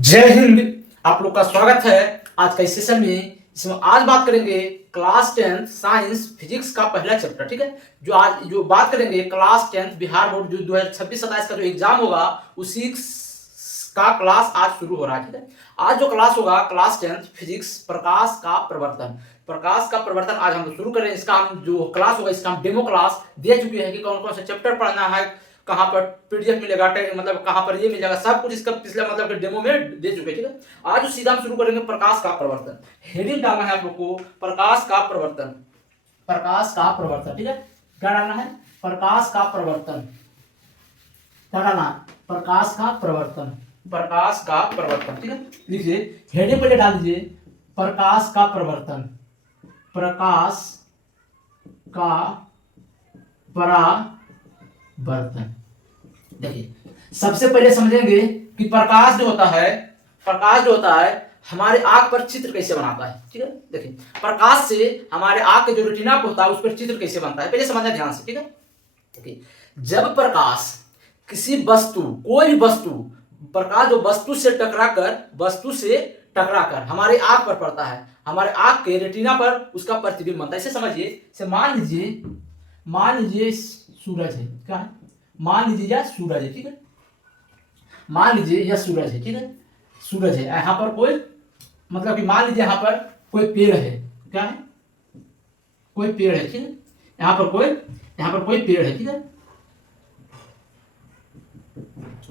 जय हिंद। आप लोग का स्वागत है आज का इस सेशन में। इसमें आज बात करेंगे क्लास 10 साइंस फिजिक्स का पहला चैप्टर। ठीक है, जो बात करेंगे क्लास 10 बिहार बोर्ड जो 2026-27 का जो एग्जाम होगा उसी का क्लास आज शुरू हो रहा है। ठीक है, आज जो क्लास होगा क्लास 10 फिजिक्स प्रकाश का प्रवर्तन आज हम शुरू करें। इसका हम जो क्लास होगा इसका हम डेमो क्लास दे चुके हैं कि कौन कौन से चैप्टर पढ़ना है, कहाँ पर पीडीएफ मिलेगा, मतलब कहाँ पर ये मिल जाएगा, सब कुछ इसका पिछले मतलब के डेमो में दे चुके हैं। ठीक है, आज सीधा हम शुरू करेंगे प्रकाश का प्रवर्तन। हेडिंग डालना है आप लोग को प्रकाश का प्रवर्तन। ठीक है, क्या डालना है? प्रकाश का प्रवर्तन। क्या डालना है? प्रकाश का प्रवर्तन। ठीक है, लिखिए हेडिंग पहले डाल दीजिए प्रकाश का प्रवर्तन। देखिए सबसे पहले समझेंगे कि प्रकाश जो होता है हमारे आंख पर चित्र कैसे बनाता है। ठीक है, देखिए प्रकाश से हमारे आंख के जो रेटिना होता है उस पर चित्र कैसे बनता है, पहले समझना ध्यान से। ठीक है, देखिए जब प्रकाश किसी वस्तु, कोई भी वस्तु, प्रकाश जो वस्तु से टकराकर हमारे आंख पर पड़ता है, हमारे आंख के रेटिना पर उसका प्रतिबिंब बनता है। इसे समझिए, मान लीजिए सूरज है। क्या है? मान लीजिए यह सूरज है। ठीक है, मान लीजिए यह सूरज है। ठीक है, सूरज है, यहाँ पर कोई मतलब कि मान लीजिए यहाँ पर कोई पेड़ है। क्या है? कोई पेड़ है। ठीक है, यहाँ पर कोई पेड़ है। ठीक है,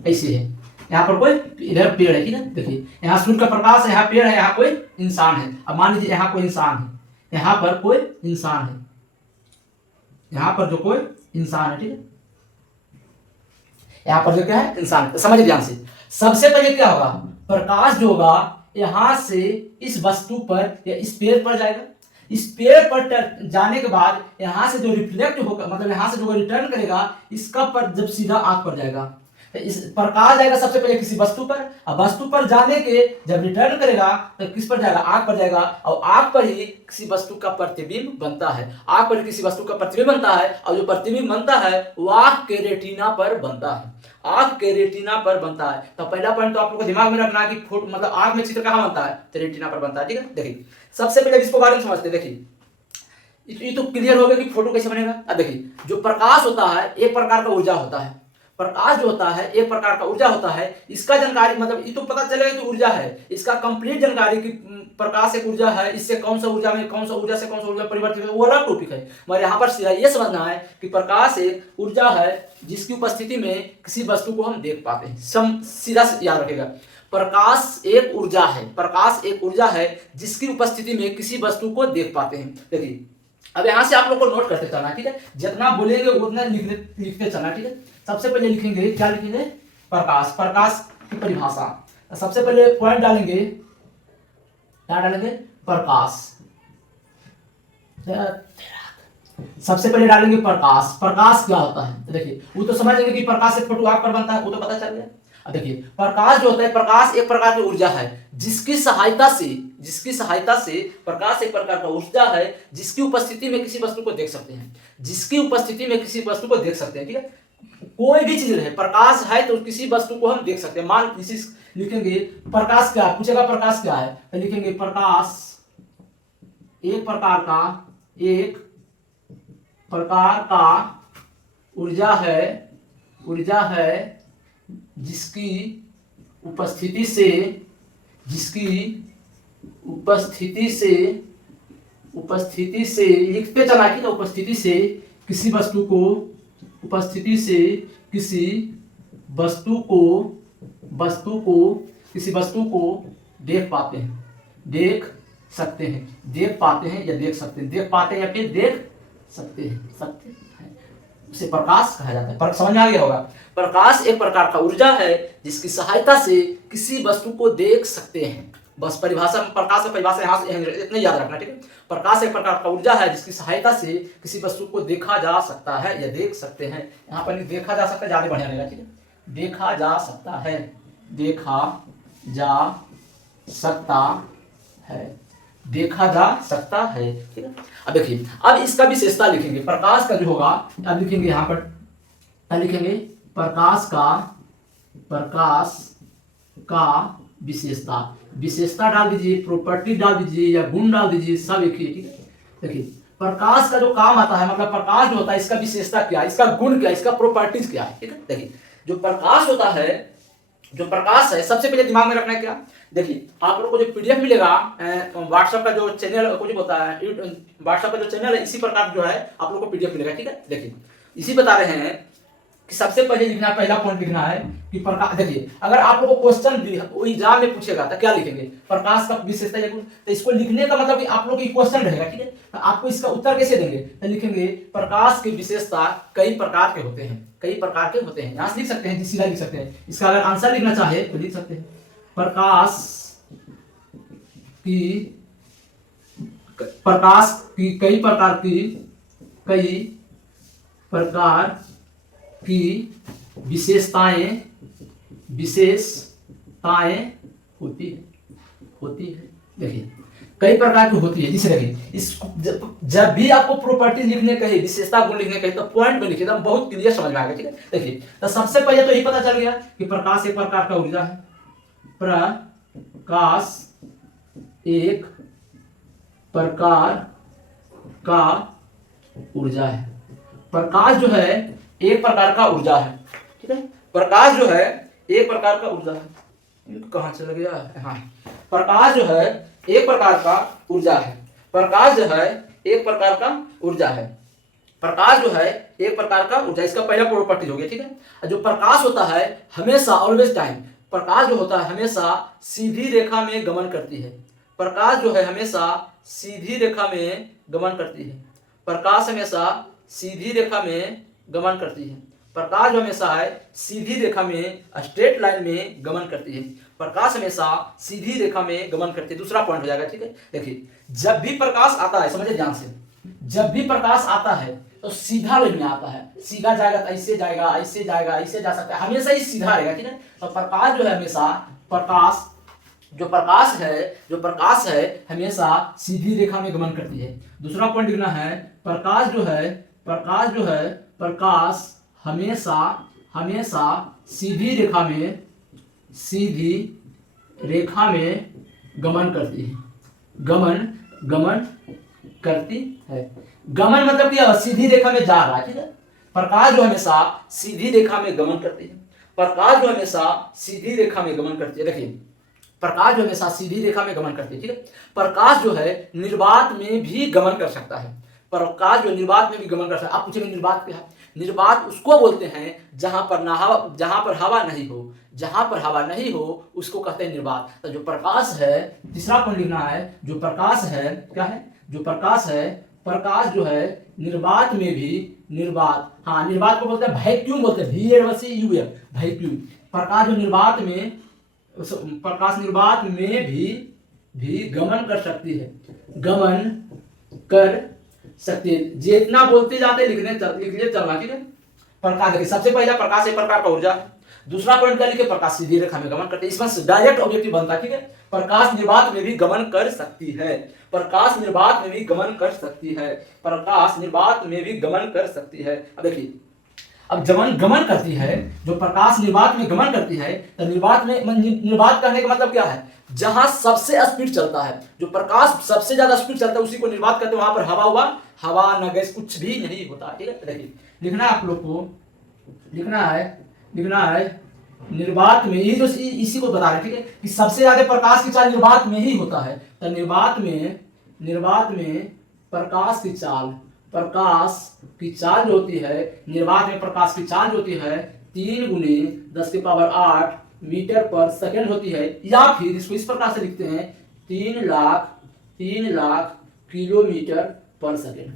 ऐसे है, यहाँ पर कोई इधर पेड़ है। ठीक है, देखिए यहाँ सूर्य का प्रकाश है, यहाँ पेड़ है, यहाँ कोई इंसान है। अब मान लीजिए यहाँ कोई इंसान है, यहाँ पर कोई इंसान है, यहाँ पर जो कोई इंसान है। ठीक है, यहाँ पर जो क्या है? इंसान। समझिए ध्यान से। सबसे पहले क्या होगा? प्रकाश जो होगा यहां से इस वस्तु पर या इस पेड़ पर जाएगा। इस पेड़ पर जाने के बाद यहां से जो रिफ्लेक्ट होगा, मतलब यहां से जो रिटर्न करेगा, इसका पर जब सीधा आंख पर जाएगा, इस प्रकाश जाएगा सबसे पहले किसी वस्तु पर। अब वस्तु पर जाने के जब रिटर्न करेगा तो किस पर जाएगा? आंख पर जाएगा, और आंख पर ही किसी वस्तु का प्रतिबिंब बनता है। आंख पर किसी वस्तु का प्रतिबिंब बनता है, और जो प्रतिबिंब बनता है वो आंख के रेटिना पर बनता है। तो पहला पॉइंट तो आप लोग को दिमाग में रखना है कि मतलब आंख में चित्र कहाँ बनता है? तो रेटिना पर बनता है। ठीक है, देखिए सबसे पहले इसको बारे में समझते हैं। देखिए ये तो क्लियर हो गया कि फोटो कैसे बनेगा। अब देखिए जो प्रकाश होता है एक प्रकार का ऊर्जा होता है। प्रकाश जो होता है एक प्रकार का ऊर्जा होता है। इसका जानकारी मतलब ये तो पता चलेगा कि ऊर्जा है, इसका कंप्लीट जानकारी कि प्रकाश एक ऊर्जा है, इससे कौन सा ऊर्जा से कौन सा ऊर्जा परिवर्तित है वो अलग टॉपिक है। मगर यहाँ पर सीधा ये समझना है कि प्रकाश एक ऊर्जा है जिसकी उपस्थिति में किसी वस्तु को हम देख पाते हैं। सीधा याद रखेगा, प्रकाश एक ऊर्जा है जिसकी उपस्थिति में किसी वस्तु को देख पाते हैं। देखिए अब यहां से आप लोग को नोट करते चलना। ठीक है, जितना बोलेंगे उतना लिखते चलना। ठीक है, सबसे पहले लिखेंगे, क्या लिखेंगे? प्रकाश की परिभाषा। सबसे पहले पॉइंट डालेंगे, क्या डालेंगे? प्रकाश। सबसे पहले डालेंगे प्रकाश क्या होता है? तो देखिए वो तो समझेंगे कि प्रकाश से फोटो आंख पर बनता है, वो तो पता चल गया। अब देखिए प्रकाश जो होता है, प्रकाश एक प्रकार की ऊर्जा है जिसकी सहायता से प्रकाश एक प्रकार का ऊर्जा है जिसकी उपस्थिति में किसी वस्तु को देख सकते हैं। ठीक है, कोई भी चीज है, प्रकाश है तो किसी वस्तु को हम देख सकते हैं। मान लिखेंगे प्रकाश क्या पूछेगा? प्रकाश क्या है? तो लिखेंगे प्रकाश एक प्रकार का ऊर्जा है जिसकी उपस्थिति से लिखते चला कि उपस्थिति से किसी वस्तु को देख पाते हैं या देख सकते हैं। उसे प्रकाश कहा जाता है। समझ में आ गया होगा? प्रकाश एक प्रकार का ऊर्जा है जिसकी सहायता से किसी वस्तु को देख सकते हैं। बस परिभाषा, प्रकाश की परिभाषा यहाँ से इतना याद रखना। ठीक है, प्रकाश एक प्रकार का ऊर्जा है जिसकी सहायता से किसी वस्तु को देखा जा सकता है या देख सकते हैं। यहाँ पर देखा जा सकता है, ज्यादा बढ़िया रहेगा। ठीक है, देखा जा सकता है। ठीक है, अब देखिए अब इसका विशेषता लिखेंगे। प्रकाश का जो होगा अब लिखेंगे यहाँ पर, क्या लिखेंगे? प्रकाश का प्रकाश का विशेषता, विशेषता डाल दीजिए, प्रॉपर्टी डाल दीजिए या गुण डाल दीजिए, सब एक ही है। ठीक है, देखिए प्रकाश का जो काम आता है, मतलब प्रकाश जो होता है इसका विशेषता क्या है, इसका गुण क्या है, इसका प्रॉपर्टीज क्या है। ठीक है, देखिए जो प्रकाश होता है, जो प्रकाश है, सबसे पहले दिमाग में रखना है क्या, देखिए आप लोग को जो पीडीएफ मिलेगा व्हाट्सएप का जो चैनल कुछ होता है, व्हाट्सएप का जो चैनल है, इसी प्रकार जो है आप लोग को पीडीएफ मिलेगा। ठीक है, देखिए इसी बता रहे हैं कि सबसे पहले लिखना, पहला पॉइंट लिखना है कि प्रकाश, देखिए अगर आप लोगों को क्वेश्चन भी एग्जाम में पूछेगा तो क्या लिखेंगे, प्रकाश का विशेषता, तो इसको लिखने का मतलब कि आप लोग की क्वेश्चन रहेगा। ठीक है, तो आपको इसका उत्तर कैसे देंगे, तो लिखेंगे प्रकाश की विशेषता कई प्रकार के होते हैं, कई प्रकार के होते हैं, यहां से लिख सकते हैं, सीधा लिख सकते हैं। इसका अगर आंसर लिखना चाहे तो लिख सकते हैं प्रकाश की कई प्रकार की विशेषताएं होती है। देखिए कई प्रकार की होती है, जिसे देखिए इस जब भी आपको प्रॉपर्टी लिखने कहे, विशेषता गुण लिखने कहे, तो पॉइंट में लिखिए, एकदम बहुत क्लियर समझ में आएगा। ठीक है, देखिए तो सबसे पहले तो यही पता चल गया कि प्रकाश एक प्रकार का ऊर्जा है, प्रकाश एक प्रकार का ऊर्जा है, प्रकाश जो है एक प्रकार का ऊर्जा है। ठीक है, प्रकाश जो है एक प्रकार का ऊर्जा है, कहां चला गया, हाँ, प्रकाश जो है एक प्रकार का ऊर्जा है, प्रकाश जो है एक प्रकार का ऊर्जा है, प्रकाश जो है एक प्रकार का ऊर्जा, इसका पहला प्रॉपर्टी हो गया। ठीक है, जो प्रकाश होता है हमेशा, ऑलवेज टाइम, प्रकाश जो होता है हमेशा सीधी रेखा में गमन करती है, प्रकाश जो है हमेशा सीधी रेखा में गमन करती है, प्रकाश हमेशा सीधी रेखा में गमन करती है, प्रकाश हमेशा है सीधी रेखा में, स्ट्रेट लाइन में गमन करती है, प्रकाश हमेशा सीधी रेखा में गमन करती है। दूसरा पॉइंट हो जाएगा। ठीक है, देखिए जब भी प्रकाश आता है, समझिए ध्यान से, जब भी प्रकाश आता है तो सीधा लाइन में आता है, सीधा जाएगा तो ऐसे जाएगा, ऐसे जाएगा, ऐसे जा सकता है, हमेशा ही सीधा रहेगा। ठीक है, तो प्रकाश जो है हमेशा, प्रकाश जो प्रकाश है हमेशा सीधी रेखा में गमन करती है। दूसरा पॉइंट लिखना है प्रकाश जो है प्रकाश हमेशा सीधी रेखा में गमन करती है, गमन करती है, गमन मतलब क्या, सीधी रेखा में जा रहा है। ठीक है, प्रकाश जो हमेशा सीधी रेखा में गमन करती है, प्रकाश जो हमेशा सीधी रेखा में गमन करती है। देखिए प्रकाश जो हमेशा सीधी रेखा में गमन करती है। ठीक है, प्रकाश जो है निर्वात में भी गमन कर सकता है, प्रकाश जो निर्वात में भी गमन कर सकता है। आप पूछेंगे निर्वात क्या है, निर्वात उसको बोलते हैं जहां पर हवा नहीं हो, जहां पर हवा नहीं हो उसको कहते हैं निर्वात। तो जो प्रकाश है, तीसरा पॉइंट लिखना है, जो प्रकाश है क्या है, जो प्रकाश है, प्रकाश जो है निर्वात में भी, निर्वात को बोलते हैं वैक्यूम, बोलते हैं VACUM, वैक्यूम। प्रकाश जो निर्वात में भी गमन कर सकती है, जितना बोलते जाते लिखने चलना। ठीक है, प्रकाश देखिए सबसे पहला प्रकाश एक प्रकार का ऊर्जा है, दूसरा पॉइंट क्या लिखे, प्रकाश सीधी रेखा में गमन करती है, इसमें डायरेक्ट ऑब्जेक्टिव बनता है। ठीक है, प्रकाश निर्वात में भी गमन कर सकती है, प्रकाश निर्वात में भी गमन कर सकती है, प्रकाश निर्वात में भी गमन कर सकती है। अब देखिए, अब गमन करती है, जो प्रकाश निर्वात में गमन करती है, तो निर्वात करने का मतलब क्या है, जहां सबसे स्पीड चलता है, जो प्रकाश सबसे ज्यादा स्पीड चलता है उसी को निर्वात करते हैं, वहां पर हवा न गैस कुछ भी नहीं होता। ठीक है, देखिए लिखना है आप लोग को, लिखना है निर्वात में, ये जो इसी को बता रहे। ठीक है, कि सबसे ज्यादा प्रकाश की चाल निर्वात में ही होता है, तो निर्वात में प्रकाश की चाल जो होती है, निर्वात में प्रकाश की चाल जो होती है 3 × 10⁸ मीटर पर सेकेंड होती है, या फिर इसको इस प्रकार से लिखते हैं 3 लाख किलोमीटर पर सेकेंड।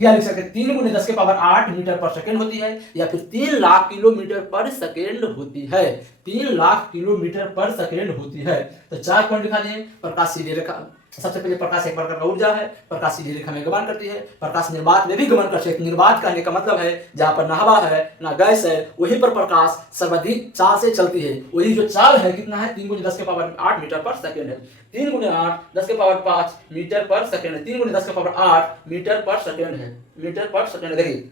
क्या लिख सकते हैं, 3 × 10⁸ मीटर पर सेकेंड होती है, या फिर 3 लाख किलोमीटर पर सेकेंड होती है, 3 लाख किलोमीटर पर सेकेंड होती है। तो 4 पॉइंट लिखा दिए, प्रकाश सीधी रेखा, सबसे पहले प्रकाश एक प्रकार का ऊर्जा है, प्रकाश सीधी रेखा में गमन करती है, प्रकाश निर्वात में भी गमन कर सकती है। निर्वात कहने का मतलब है जहां पर ना हवा है ना गैस है, वहीं पर प्रकाश सर्वाधिक चाल से चलती है। वही जो चाल है कितना है, 3 × 10⁸ मीटर पर सेकेंड है, 3 × 8 10⁵ मीटर पर सेकेंड है, 3 × 10⁸ मीटर पर सेकेंड है, मीटर पर सेकेंड। देखिए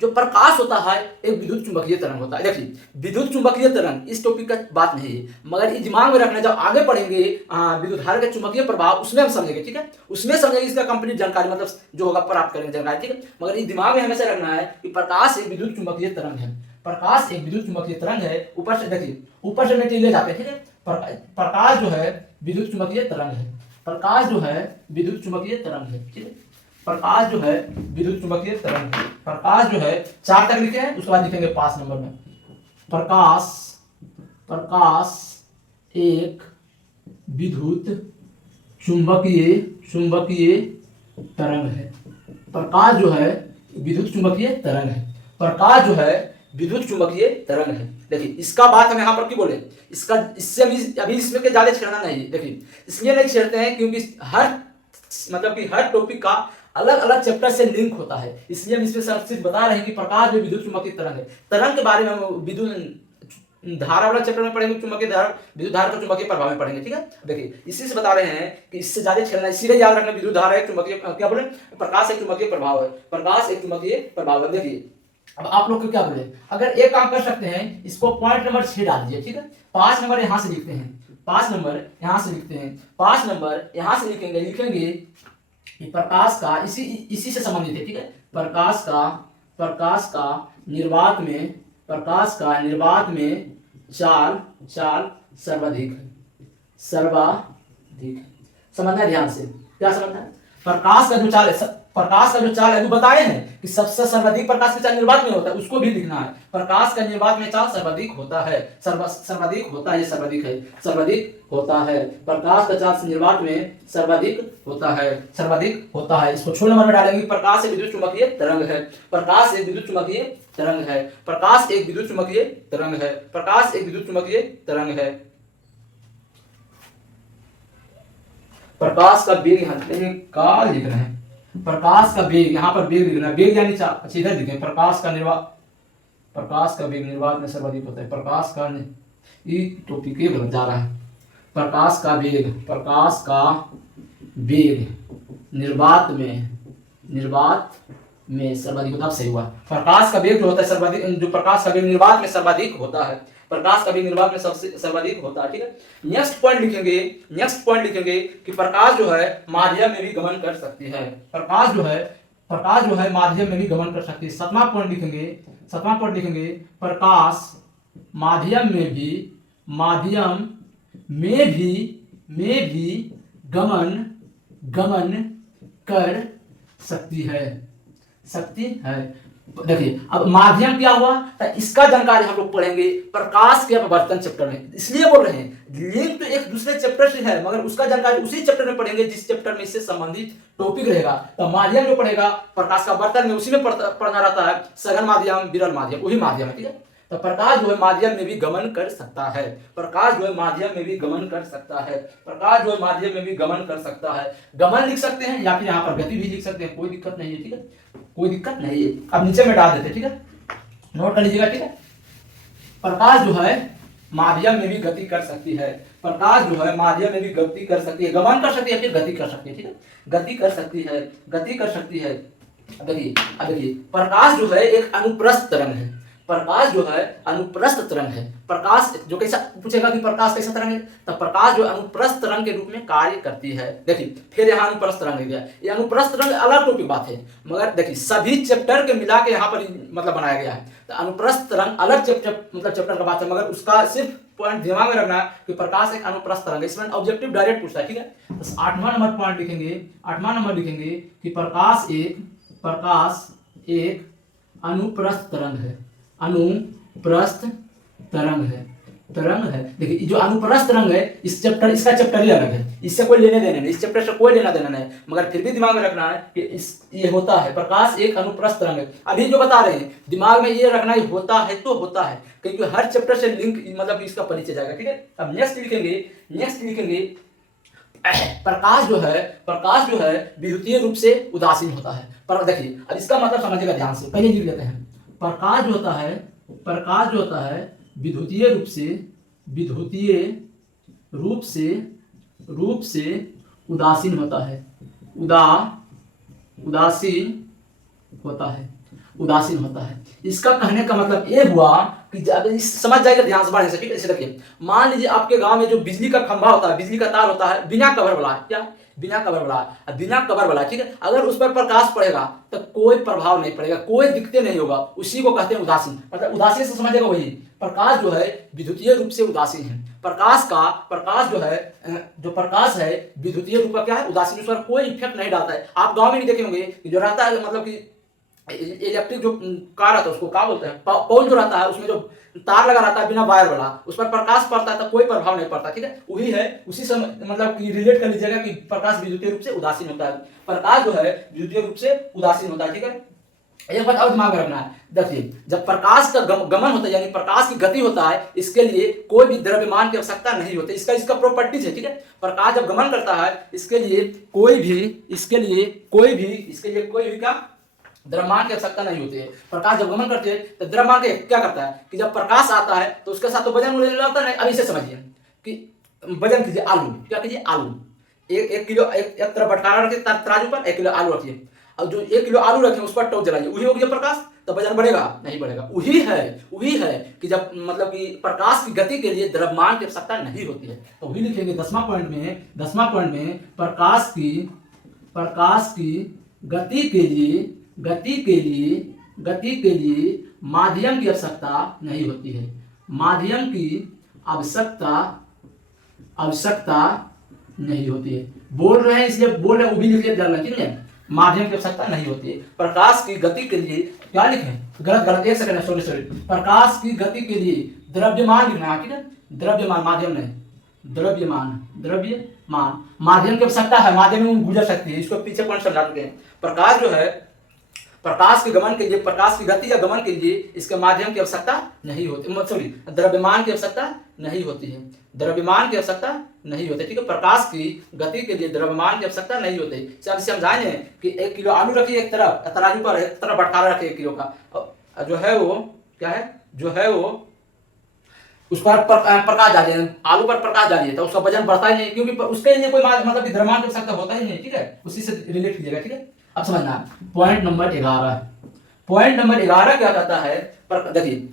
जो प्रकाश होता है एक विद्युत चुंबकीय तरंग होता है। देखिए विद्युत चुंबकीय तरंग इस टॉपिक का बात नहीं है, मगर ये दिमाग में रखना, जब आगे पढ़ेंगे विद्युत धारा के चुंबकीय प्रभाव उसमें हम समझेंगे, ठीक है, उसमें समझेंगे, इसका कंप्लीट जानकारी मतलब जो होगा प्राप्त करेंगे जानकारी, ठीक है। मगर ये दिमाग में हमेशा रखना है कि प्रकाश एक विद्युत चुंबकीय तरंग है, प्रकाश एक विद्युत चुंबकीय तरंग है। ऊपर से देखिए, ऊपर से मटेरियल जाते हैं, ठीक है। प्रकाश जो है विद्युत चुंबकीय तरंग है, प्रकाश जो है विद्युत चुंबकीय तरंग है, ठीक है। प्रकाश जो है विद्युत चुंबकीय तरंग है। प्रकाश जो है 4 तक लिखे हैं, उसके बाद लिखेंगे 5 नंबर में। प्रकाश, प्रकाश एक विद्युत चुंबकीय तरंग है। प्रकाश जो है विद्युत चुंबकीय तरंग है। प्रकाश जो है विद्युत चुंबकीय तरंग है। देखिए इसका बात हम यहाँ पर क्यों बोले, इसका इससे अभी इसमें के ज्यादा छेड़ना नहीं है। देखिए इसलिए नहीं छेड़ते हैं क्योंकि हर मतलब कि हर टॉपिक का अलग अलग चैप्टर से लिंक होता है, इसलिए हम इसमें सिर्फ बता रहे हैं कि प्रकाश जो विद्युत चुंबकीय तरंग है। तरंग के बारे में हम विद्युत धारा वाला चैप्टर में पढ़ेंगे, चुंबकीय धारा, विद्युत धारा का चुंबकीय प्रभाव में पढ़ेंगे, ठीक है। देखिए इसी से बता रहे हैं कि इससे ज्यादा छेड़ना, इसीलिए याद रखना विद्युत धारा एक चुंबकीय, क्या बोले, प्रकाश एक चुंबकीय प्रभाव है, प्रकाश एक चुंबकीय प्रभाव है। देखिए अब आप लोग को क्या बोले, अगर एक काम कर सकते हैं, इसको पॉइंट नंबर 6 डाल दीजिए, ठीक है। 5 नंबर यहां से लिखते हैं, 5 नंबर यहां से लिखते हैं, 5 नंबर यहां से लिखेंगे प्रकाश का इसी से संबंधित है, ठीक है। प्रकाश का निर्वात में, प्रकाश का निर्वात में चाल सर्वाधिक है, समझना है ध्यान से, क्या समझना है। प्रकाश का जो चाल है, प्रकाश का जो चाल है वो बताए हैं कि सबसे सर्वाधिक प्रकाश का चाल निर्वात में होता है, उसको भी लिखना है। प्रकाश का निर्वात में चाल सर्वाधिक होता है, सर्वाधिक होता है, ये सर्वाधिक है, सर्वाधिक होता है। प्रकाश का चाल निर्वात में सर्वाधिक होता है, सर्वाधिक होता है। इसको 6 नंबर में डालेंगे। प्रकाश एक विद्युत चुंबकीय तरंग है, प्रकाश एक विद्युत चुंबकीय तरंग है, प्रकाश एक विद्युत चुंबकीय तरंग है, प्रकाश एक विद्युत चुंबकीय तरंग है। प्रकाश का वेग यहाँ का लिख रहे हैं, प्रकाश का वेग, यहाँ पर वेग लिखना है, वेग यानी सीधा लिखें। प्रकाश का वेग निर्वात में सर्वाधिक होता है। प्रकाश का टॉपिक गलत जा रहा है। प्रकाश का वेग निर्वात में सर्वाधिक होता है, सही हुआ। प्रकाश का वेग जो होता है सर्वाधिक, जो प्रकाश का वेग निर्वात में सर्वाधिक होता है, प्रकाश का वेग निर्वात में सबसे सर्वाधिक होता है, ठीक है। नेक्स्ट पॉइंट लिखेंगे कि प्रकाश जो है माध्यम में भी गमन कर सकती है, प्रकाश जो है माध्यम में भी गमन कर सकती है। 7वां पॉइंट लिखेंगे प्रकाश माध्यम में भी गमन कर सकती है। देखिए अब माध्यम क्या हुआ, तो इसका जानकारी हम लोग पढ़ेंगे प्रकाश के अपवर्तन चैप्टर में, इसलिए बोल रहे हैं लिंक तो एक दूसरे चैप्टर से है, मगर उसका जानकारी उसी चैप्टर में पढ़ेंगे जिस चैप्टर में इससे संबंधित टॉपिक रहेगा। तो माध्यम जो पढ़ेगा प्रकाश का अपवर्तन में, उसी में पढ़ना रहता है, सघन माध्यम, विरल माध्यम, वही माध्यम है, ठीक है। तो प्रकाश जो है माध्यम में भी गमन कर सकता है, प्रकाश जो है माध्यम में भी गमन कर सकता है, प्रकाश जो है माध्यम में भी गमन कर सकता है। गमन लिख सकते हैं या फिर यहाँ पर गति भी लिख सकते हैं, कोई दिक्कत नहीं है, ठीक है, कोई दिक्कत नहीं है। अब नीचे में डाल देते, ठीक है, नोट कर लीजिएगा, ठीक है। प्रकाश जो है माध्यम में भी गति कर सकती है, प्रकाश जो है माध्यम में भी गति कर सकती है, गमन कर सकती है, फिर गति कर सकती है, ठीक है, गति कर सकती है। देखिए प्रकाश जो है एक अनुप्रस्थ तरंग है, प्रकाश जो है अनुप्रस्थ तरंग है। प्रकाश जो कैसा पूछेगा कि प्रकाश कैसा तरंग है, तो प्रकाश जो अनुप्रस्थ तरंग के रूप में कार्य करती है। देखिए फिर यहाँ अनुप्रस्थ तरंग है, ये अनुप्रस्थ तरंग अलग टॉपिक बात है, मगर देखिए सभी चैप्टर के मिला के यहाँ पर मतलब बनाया गया है। तो अनुप्रस्थ तरंग अलग चैप्टर का बात है, मगर उसका सिर्फ पॉइंट दिमाग में रखना कि प्रकाश एक अनुप्रस्थ तरंग है। इसमें ऑब्जेक्टिव डायरेक्ट पूछता है, ठीक है। तो 8वां नंबर पॉइंट लिखेंगे कि प्रकाश एक अनुप्रस्थ तरंग है, अनुप्रस्थ तरंग है। देखिए जो अनुप्रस्थ तरंग है इसका चैप्टर ही अलग है, इससे कोई लेने देने नहीं, इस चैप्टर से कोई लेना देना नहीं, मगर फिर भी दिमाग में रखना है कि ये होता है, प्रकाश एक अनुप्रस्थ तरंग है। अभी जो बता रहे हैं दिमाग में ये रखना, ये होता है तो होता है, क्योंकि हर चैप्टर से लिंक मतलब इसका परिचय जाएगा, ठीक है। अब नेक्स्ट लिखेंगे प्रकाश जो है विद्युतीय रूप से उदासीन होता है। पर देखिए अब इसका मतलब समझिएगा ध्यान से, पहले लिख लेते हैं। प्रकाश जो होता है विद्युतीय रूप से उदासीन होता है, उदासीन होता है। उदासीन होता है। इसका कहने का मतलब ये हुआ कि समझ जाएगा ध्यान से बढ़ने से, ठीक है। इसे देखिए, मान लीजिए आपके गांव में जो बिजली का खंभा होता है, बिजली का तार होता है, बिना कवर वाला, क्या बिना कवर वाला, बिना कवर वाला, ठीक है। अगर उस पर प्रकाश पड़ेगा तो कोई प्रभाव नहीं पड़ेगा, कोई दिक्कत नहीं होगा, उसी को कहते हैं उदासीन। मतलब उदासीन से समझेगा वही, प्रकाश जो है विद्युतीय रूप से उदासीन है। प्रकाश जो प्रकाश है विद्युतीय रूप का क्या है, उदासीन। उस पर कोई इफेक्ट नहीं डालता है। आप गांव में नहीं देखे होंगे कि जो रहता है, मतलब कि इलेक्ट्रिक जो कार रहता है उसको क्या बोलते हैं, पोल जो रहता है, उसमें जो तार लगा रहता है बिना वायर वाला, उस पर प्रकाश पड़ता है तो कोई प्रभाव नहीं पड़ता, ठीक है। वही है, उसी से मतलब कि रिलेट कर लीजिएगा कि प्रकाश विद्युतीय रूप से उदासीन होता है। प्रकाश जो है विद्युतीय रूप से उदासीन होता है, ठीक है। एक बात और दिमाग में रखना है, देखिए, जब प्रकाश का गमन होता है यानी प्रकाश की गति होता है, इसके लिए कोई भी द्रव्यमान की आवश्यकता नहीं होती। इसका प्रॉपर्टीज है, ठीक है। प्रकाश जब गमन करता है, इसके लिए कोई भी क्या द्रव्यमान की आवश्यकता नहीं होती है। प्रकाश जब गमन करते हैं तो द्रव्यमान क्या करता है कि जब प्रकाश आता है तो उसके साथ तो वजन होता है। अब इसे समझिए कि वजन कीजिए आलू, क्या कीजिए आलू, एक किलो एक तरफ बटकारा रखिए तराजू पर, 1 किलो आलू रखिए। अब जो 1 किलो आलू रखे उस पर टॉर्च जलाइए, वही हो गया प्रकाश, तो वजन बढ़ेगा नहीं बढ़ेगा। वही है कि जब मतलब कि प्रकाश की गति के लिए द्रव्यमान की आवश्यकता नहीं होती है। तो वही लिखेंगे 10वां पॉइंट में प्रकाश की गति के लिए माध्यम की आवश्यकता नहीं होती है। माध्यम की आवश्यकता नहीं होती है। बोल रहे हैं इसलिए बोल रहे हैं, वो भी लिख लेना, ठीक है। माध्यम की आवश्यकता नहीं होती है। प्रकाश की गति के लिए क्या लिखें, गलत 1 सेकंड, सॉरी। प्रकाश की गति के लिए द्रव्यमान लिखना है, ठीक है। द्रव्यमान, माध्यम नहीं, द्रव्यमान माध्यम की आवश्यकता है, माध्यम में गुजर सकती है। इसको पीछे पॉइंट समझा चुके हैं। प्रकाश जो है प्रकाश के गमन के लिए, प्रकाश की गति या गमन के लिए इसके माध्यम की आवश्यकता नहीं होती, सॉरी द्रव्यमान की आवश्यकता नहीं होती है। द्रव्यमान की आवश्यकता नहीं होती, ठीक है। प्रकाश की गति के लिए द्रव्यमान की आवश्यकता नहीं होती। समझाएंगे कि 1 किलो आलू रखिए एक तरफ तराजू पर, एक तरफ बटकारा रखिए 1 किलो का, जो है वो क्या है, जो है वो उस पर प्रकाश डालिए, आलू पर प्रकाश डालिए तो उसका वजन बढ़ता ही नहीं, क्योंकि उसके लिए कोई मतलब कि द्रव्यमान की आवश्यकता होता ही नहीं, ठीक है। उसी से रिलेट कीजिएगा, ठीक है। अब समझना पॉइंट नंबर 11 क्या कहता है, देखिए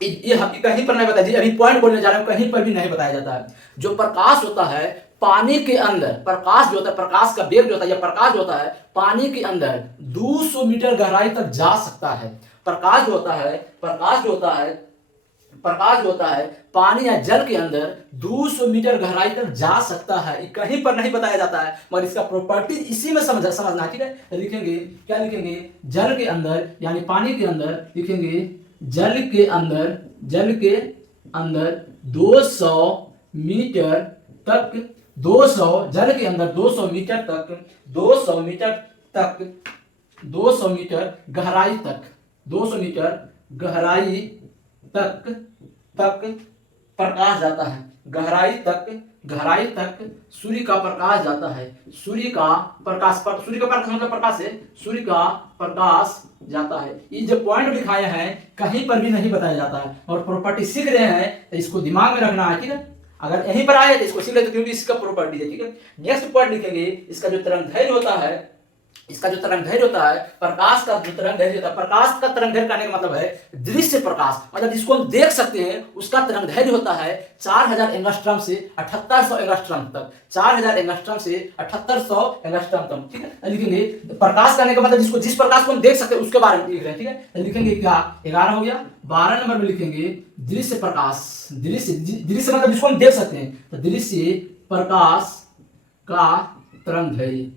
ये कहीं पर नहीं बताया जी, अभी पॉइंट बोलने जा रहे हैं, कहीं पर भी नहीं बताया जाता है। जो प्रकाश होता है पानी के अंदर, प्रकाश जो होता है, प्रकाश का वेग जो होता है या प्रकाश जो होता है पानी के अंदर 200 मीटर गहराई तक जा सकता है। प्रकाश जो होता है पानी या जल के अंदर 200 मीटर गहराई तक जा सकता है। कहीं पर नहीं बताया जाता है, मगर इसका प्रॉपर्टी इसी में समझना, ठीक है। लिखेंगे, क्या लिखेंगे, जल के अंदर यानी पानी के अंदर, लिखेंगे जल के अंदर 200 मीटर तक, 200 जल के अंदर 200 मीटर तक, 200 मीटर गहराई तक, 200 मीटर गहराई तक प्रकाश जाता है। गहराई तक सूर्य का प्रकाश जाता है। सूर्य का प्रकाश मतलब प्रकाश है, सूर्य का प्रकाश जाता है। ये जो पॉइंट दिखाए हैं कहीं पर भी नहीं बताया जाता है, और प्रॉपर्टी सीख रहे हैं तो इसको दिमाग में रखना है, ठीक है। अगर यहीं पर आए तो इसको सीख लेते, क्योंकि इसका प्रॉपर्टी है, ठीक है। नेक्स्ट पॉइंट लिखेंगे, इसका जो तरंगदैर्घ्य होता है, प्रकाश का जो तरंगदैर्घ्य होता है, प्रकाश का तरंगदैर्घ्य कहने का मतलब है दृश्य प्रकाश, मतलब जिसको हम देख सकते हैं उसका तरंगदैर्घ्य होता है 4000 एंगस्ट्रॉम से 7800 एंगस्ट्रॉम तक, 4000 एंगस्ट्रॉम से 7800 एंगस्ट्रॉम तक, ठीक है। लिखेंगे प्रकाश कहने का मतलब जिस प्रकाश को हम देख सकते हैं उसके बारे में लिख रहे हैं, ठीक है। लिखेंगे क्या, 11 हो गया। 12 नंबर में लिखेंगे दृश्य प्रकाश। दृश्य मतलब जिसको हम देख सकते हैं, तो दृश्य प्रकाश का तरंगदैर्घ्य,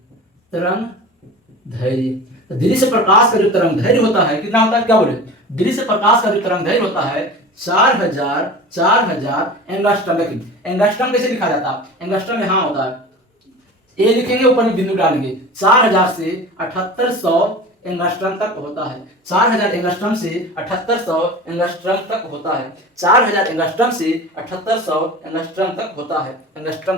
दृश्य प्रकाश का जो तरंगदैर्घ्य होता है कितना होता है, क्या बोले, दृश्य प्रकाश का जो तरंगदैर्घ्य होता है 4000 एंगस्ट्रॉम। देखिए एंगस्ट्रॉम कैसे लिखा जाता है, एंगस्ट्रॉम यहाँ होता है, ए लिखेंगे ऊपर में बिंदु डालेंगे, 4000 से 7800 एंगस्ट्रॉम तक होता है। 4000 एंगस्ट्रॉम से 7800 एंगस्ट्रॉम तक होता है। 4000 एंगस्ट्रॉम से 7800 एंगस्ट्रॉम तक होता है। एंगस्ट्रॉम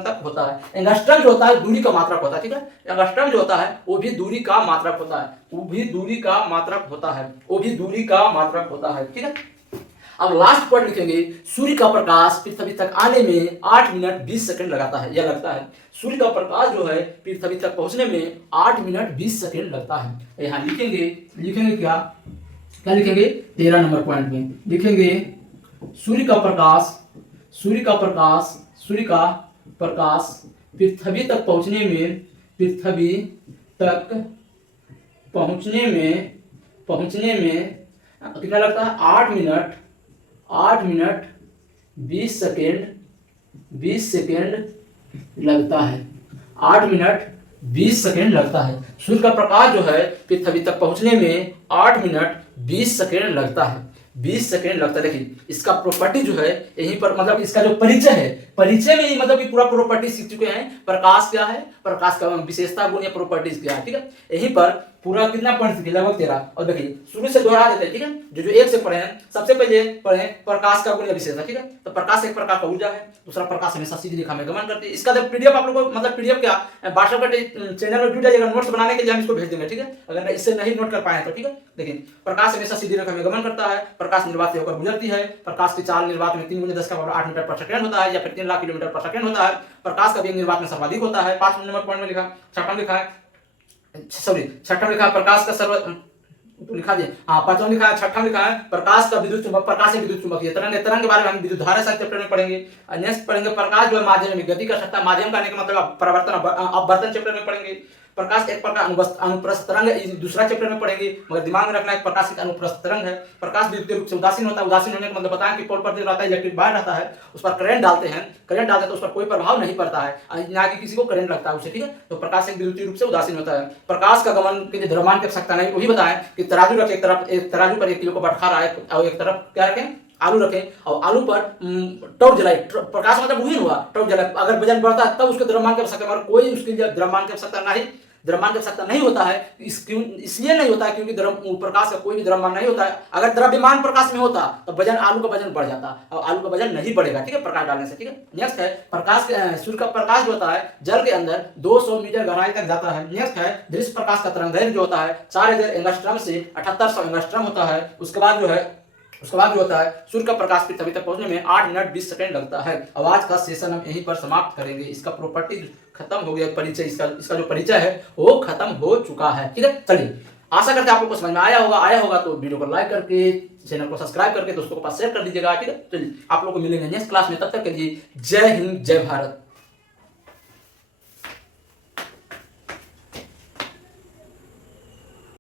जो होता है दूरी का मात्रक होता है, ठीक है। एंगस्ट्रॉम जो होता है वो भी दूरी का मात्रक होता है, ठीक है। अब लास्ट पॉइंट लिखेंगे, सूर्य का प्रकाश पृथ्वी तक आने में 8 मिनट 20 सेकंड लगता है, यह लगता है। सूर्य का प्रकाश जो है पृथ्वी तक पहुंचने में 8 मिनट 20 सेकंड लगता है। यहाँ लिखेंगे क्या, क्या लिखेंगे 13 नंबर पॉइंट में लिखेंगे सूर्य का प्रकाश पृथ्वी तक पहुंचने में कितना लगता है 8 मिनट 20 सेकेंड लगता है। 8 मिनट 20 सेकेंड लगता है। सूर्य का प्रकाश जो है पृथ्वी तक पहुंचने में 8 मिनट 20 सेकेंड लगता है। 20 सेकेंड लगता है। देखिए इसका प्रॉपर्टी जो है यहीं पर मतलब इसका जो परिचय है, परिचय में ही मतलब कि पूरा प्रॉपर्टी सीख चुके हैं। प्रकाश क्या है, प्रकाश का विशेषता गुण या प्रॉपर्टीज क्या है, ठीक है। यहीं पर पूरा कितना पॉइंट सीखे लगभग 13। और देखिए शुरू से दोहरा देते हैं, ठीक है। जो एक से पढ़े हैं सबसे पहले पढ़े प्रकाश का गुण या विशेषता, ठीक है। तो प्रकाश एक प्रकार का ऊर्जा है, दूसरा प्रकाश हमेशा सीधी रेखा में गमन करती है। इसका पीडीएफ आप लोगों को मतलब पीडीएफ क्या व्हाट्सएप का चैनल पर जुड़ जाइएगा, नोट्स बनाने के लिए हम इसको भेज देंगे, ठीक है। अगर इससे नहीं नोट कर पाए तो ठीक है। देखिए प्रकाश हमेशा सीधी रेखा में गमन करता है, प्रकाश निर्वात से होकर गुजरती है। प्रकाश की चाल निर्वात में 3 × 10⁸ मीटर पर सेकंड होता है या फिर 3 लाख किलोमीटर पर सेकंड होता है। प्रकाश का वेग निर्वात में सर्वाधिक होता है। 5 नंबर पॉइंट में लिखा, छठा लिखा प्रकाश का सर्व तो लिखा दिया, हाँ 5वां लिखा है। 6वां लिखा है प्रकाश का विद्युत चुंबक, प्रकाश एक विद्युत चुंबकीय तरंग के बारे में हम विद्युत धारा साहित्य चैप्टर में पढ़ेंगे। नेक्स्ट पढ़ेंगे प्रकाश जो है माध्यम में गति कर सकता है। माध्यम का मतलब परिवर्तन अपवर्तन चैप्टर में पढ़ेंगे। प्रकाश एक प्रकार अनुप्रस्थ तरंग है, दूसरा चैप्टर में पढ़ेंगे, मगर दिमाग में रखना है प्रकाश एक अनुप्रस्थ तरंग है। प्रकाश विद्युतीय रूप से उदासीन होता है। उदासीन होने का मतलब बताएं कि पोल पर जो रहता है इलेक्ट्रिक वायर रहता है, उस पर करंट डालते हैं तो उस पर कोई प्रभाव नहीं पड़ता है, ना कि किसी को करंट लगता है उसे, ठीक है। तो प्रकाश एक विद्युतीय रूप से उदासीन होता है। प्रकाश का गमन के लिए द्रव्यमान की आवश्यकता नहीं, वही बताएं कि तराजू रखें, एक तराजू पर 1 किलो को बैठा रहा है और एक तरफ क्या रखें आलू रखें और आलू पर टॉर्च जलाई। प्रकाश मतलब वही हुआ टॉर्च जलाई। अगर वजन बढ़ता है तब उसके द्रव्यमान की आवश्यकता, मगर कोई उसके लिए द्रव्यमान की आवश्यकता नहीं होता है। इसलिए नहीं होता है क्योंकि प्रकाश का कोई भी द्रव्यमान नहीं होता है। अगर द्रव्यमान प्रकाश में होता तो वजन आलू का वजन बढ़ जाता और आलू का वजन नहीं बढ़ेगा, ठीक है, प्रकाश डालने से, ठीक है। नेक्स्ट है प्रकाश, सूर्य का प्रकाश जो होता है जल के अंदर 200 मीटर गहराई तक जाता है। नेक्स्ट है दृश्य प्रकाश का तरंगदैर्घ्य जो होता है 4000 एंगस्ट्रॉम से 7800 एंगस्ट्रॉम होता है। उसके बाद जो होता है सूर्य का प्रकाश पृथ्वी तक पहुंचने में 8 मिनट 20 सेकंड लगता है। अब आज का सेशन हम यहीं पर समाप्त करेंगे। इसका प्रॉपर्टी खत्म हो गया, परिचय इसका जो परिचय है वो खत्म हो चुका है, ठीक है। चलिए आशा करते हैं आप लोग को समझ में आया होगा तो वीडियो को लाइक करके चैनल को सब्सक्राइब करके दोस्तों के पास शेयर कर दीजिएगा, ठीक है। चलिए आप लोग को मिलेंगे नेक्स्ट क्लास में, तब तक के लिए जय हिंद जय भारत।